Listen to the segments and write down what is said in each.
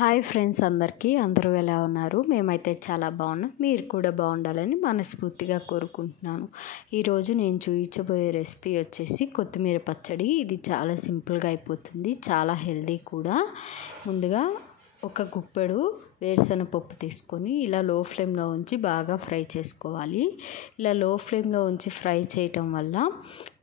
Hi friends, అందరూ ఎలా ఉన్నారు? మేమైతే చాలా బాగున్నాం. మీరు కూడా బాగుండాలని మనస్ఫూర్తిగా కోరుకుంటున్నాను. ఈరోజు నేను చూపించబోయే రెసిపీ వచ్చేసి కొత్తిమీర పచ్చడి. ఇది చాలా సింపుల్గా అయిపోతుంది, చాలా హెల్దీ కూడా. ముందుగా ఒక గుప్పెడు వేరుశనగపప్పు తీసుకొని ఇలా లో ఫ్లేమ్లో ఉంచి బాగా ఫ్రై చేసుకోవాలి. ఇలా లో ఫ్లేమ్లో ఉంచి ఫ్రై చేయటం వల్ల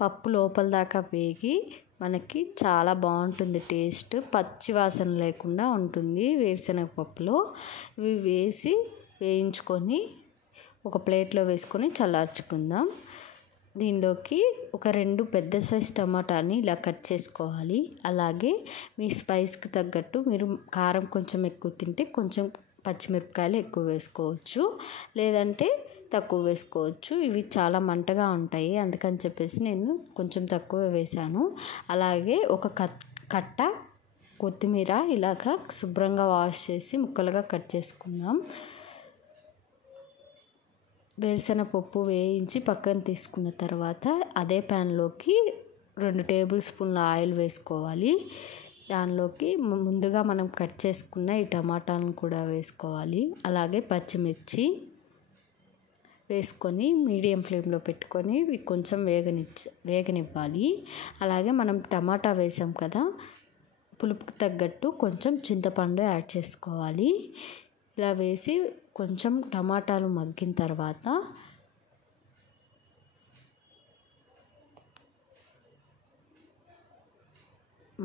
పప్పు లోపల దాకా వేగి మనకి చాలా బాగుంటుంది. టేస్ట్ పచ్చి వాసన లేకుండా ఉంటుంది వేరుశనగ పప్పులో. ఇవి వేయించుకొని ఒక ప్లేట్లో వేసుకొని చల్లార్చుకుందాం. దీనిలోకి ఒక 2 పెద్ద సైజ్ టమాటాని ఇలా కట్ చేసుకోవాలి. అలాగే మీ స్పైస్కి తగ్గట్టు మీరు కారం కొంచెం ఎక్కువ తింటే కొంచెం పచ్చిమిరపకాయలు ఎక్కువ వేసుకోవచ్చు, లేదంటే తక్కువ వేసుకోవచ్చు. ఇవి చాలా మంటగా ఉంటాయి, అందుకని చెప్పేసి నేను కొంచెం తక్కువ వేసాను. అలాగే ఒక కట్ట కొత్తిమీర ఇలాగ శుభ్రంగా వాష్ చేసి ముక్కలుగా కట్ చేసుకుందాం. వేరుశనగపప్పు వేయించి పక్కన తీసుకున్న తర్వాత అదే ప్యాన్లోకి 2 టేబుల్ స్పూన్ల ఆయిల్ వేసుకోవాలి. దానిలోకి ముందుగా మనం కట్ చేసుకున్న ఈ టమాటాలను కూడా వేసుకోవాలి. అలాగే పచ్చిమిర్చి వేసుకొని మీడియం ఫ్లేమ్లో పెట్టుకొని ఇవి కొంచెం వేగనివ్వాలి. అలాగే మనం టమాటా వేసాం కదా, పులుపుకి తగ్గట్టు కొంచెం చింతపండు యాడ్ చేసుకోవాలి. ఇలా వేసి కొంచెం టమాటాలు మగ్గిన తర్వాత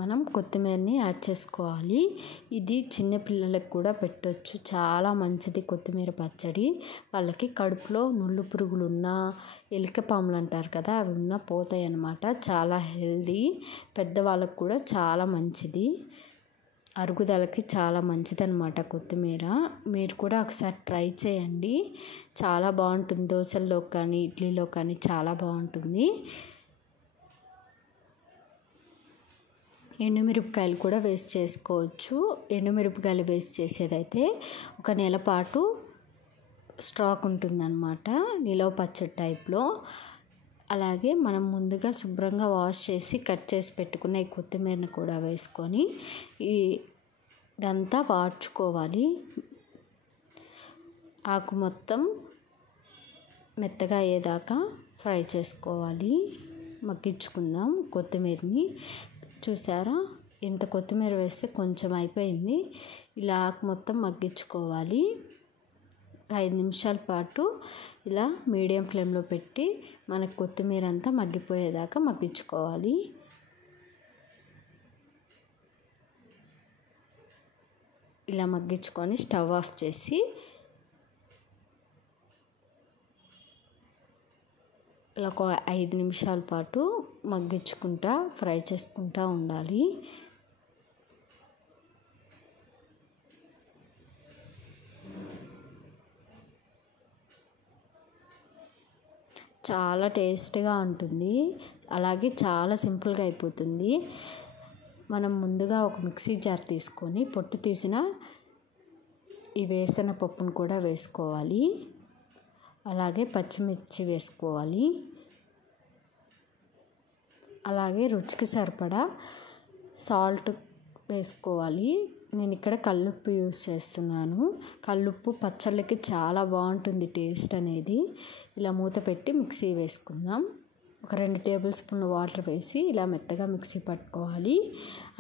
మనం కొత్తిమీరని యాడ్ చేసుకోవాలి. ఇది చిన్నపిల్లలకు కూడా పెట్టవచ్చు, చాలా మంచిది కొత్తిమీర పచ్చడి. వాళ్ళకి కడుపులో నుళ్ళు పురుగులు ఉన్నా, ఎలికపాములు అంటారు కదా, అవి ఉన్నా పోతాయి అన్నమాట. చాలా హెల్దీ, పెద్దవాళ్ళకు కూడా చాలా మంచిది, అరుగుదలకి చాలా మంచిది అన్నమాట కొత్తిమీర. మీరు కూడా ఒకసారి ట్రై చేయండి, చాలా బాగుంటుంది. దోశల్లో కానీ ఇడ్లీలో కానీ చాలా బాగుంటుంది. ఎండుమిరపకాయలు కూడా వేస్ట్ చేసుకోవచ్చు. ఎండుమిరపకాయలు వేస్ట్ చేసేదైతే ఒక నెల పాటు స్టాక్ ఉంటుందన్నమాట, నిలవ పచ్చడి టైప్లో. అలాగే మనం ముందుగా శుభ్రంగా వాష్ చేసి కట్ చేసి పెట్టుకున్న ఈ కొత్తిమీరని కూడా వేసుకొని ఇదంతా వాడ్చుకోవాలి. ఆకు మొత్తం మెత్తగా అయ్యేదాకా ఫ్రై చేసుకోవాలి, మగ్గించుకుందాం కొత్తిమీరని. చూసారా, ఇంత కొత్తిమీర వేస్తే కొంచెం అయిపోయింది. ఇలా ఆకు మొత్తం మగ్గించుకోవాలి. 5 నిమిషాల పాటు ఇలా మీడియం ఫ్లేమ్లో పెట్టి మనకు కొత్తిమీర అంతా మగ్గిపోయేదాకా మగ్గించుకోవాలి. ఇలా మగ్గించుకొని స్టవ్ ఆఫ్ చేసి ఇలా ఒక 5 నిమిషాల పాటు మగ్గించుకుంటా ఫ్రై చేసుకుంటూ ఉండాలి. చాలా టేస్ట్గా ఉంటుంది, అలాగే చాలా సింపుల్గా అయిపోతుంది. మనం ముందుగా ఒక మిక్సీ జార్ తీసుకొని పొట్టు తీసిన ఈ వేరుశనగ పప్పును కూడా వేసుకోవాలి. అలాగే పచ్చిమిర్చి వేసుకోవాలి. అలాగే రుచికి సరిపడా సాల్ట్ వేసుకోవాలి. నేను ఇక్కడ కల్లుప్పు యూస్ చేస్తున్నాను. కల్లుప్పు పచ్చళ్ళకి చాలా బాగుంటుంది టేస్ట్ అనేది. ఇలా మూత పెట్టి మిక్సీ వేసుకుందాం. ఒక 2 టేబుల్ స్పూన్ల వాటర్ వేసి ఇలా మెత్తగా మిక్సీ పట్టుకోవాలి.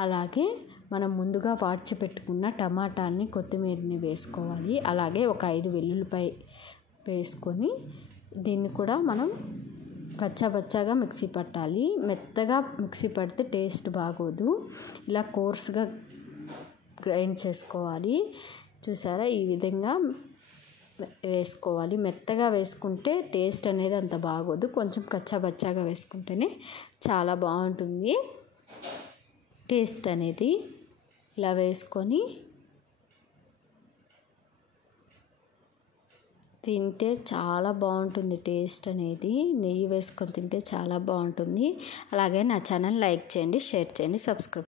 అలాగే మనం ముందుగా వాడ్చి పెట్టుకున్న టమాటాని, కొత్తిమీరని వేసుకోవాలి. అలాగే ఒక 5 వెల్లుల్లిపాయ వేసుకొని దీన్ని కూడా మనం కచ్చాబచ్చాగా మిక్సీ పట్టాలి. మెత్తగా మిక్సీ పడితే టేస్ట్ బాగోదు. ఇలా కోర్స్గా గ్రైండ్ చేసుకోవాలి. చూసారా, ఈ విధంగా వేసుకోవాలి. మెత్తగా వేసుకుంటే టేస్ట్ అనేది అంత బాగోదు, కొంచెం కచ్చాబచ్చాగా వేసుకుంటేనే చాలా బాగుంటుంది టేస్ట్ అనేది. ఇలా వేసుకొని తింటే చాలా బాగుంటుంది టేస్ట్ అనేది. నెయ్యి వేసుకొని తింటే చాలా బాగుంటుంది. అలాగే నా ఛానల్ లైక్ చేయండి, షేర్ చేయండి, సబ్స్క్రైబ్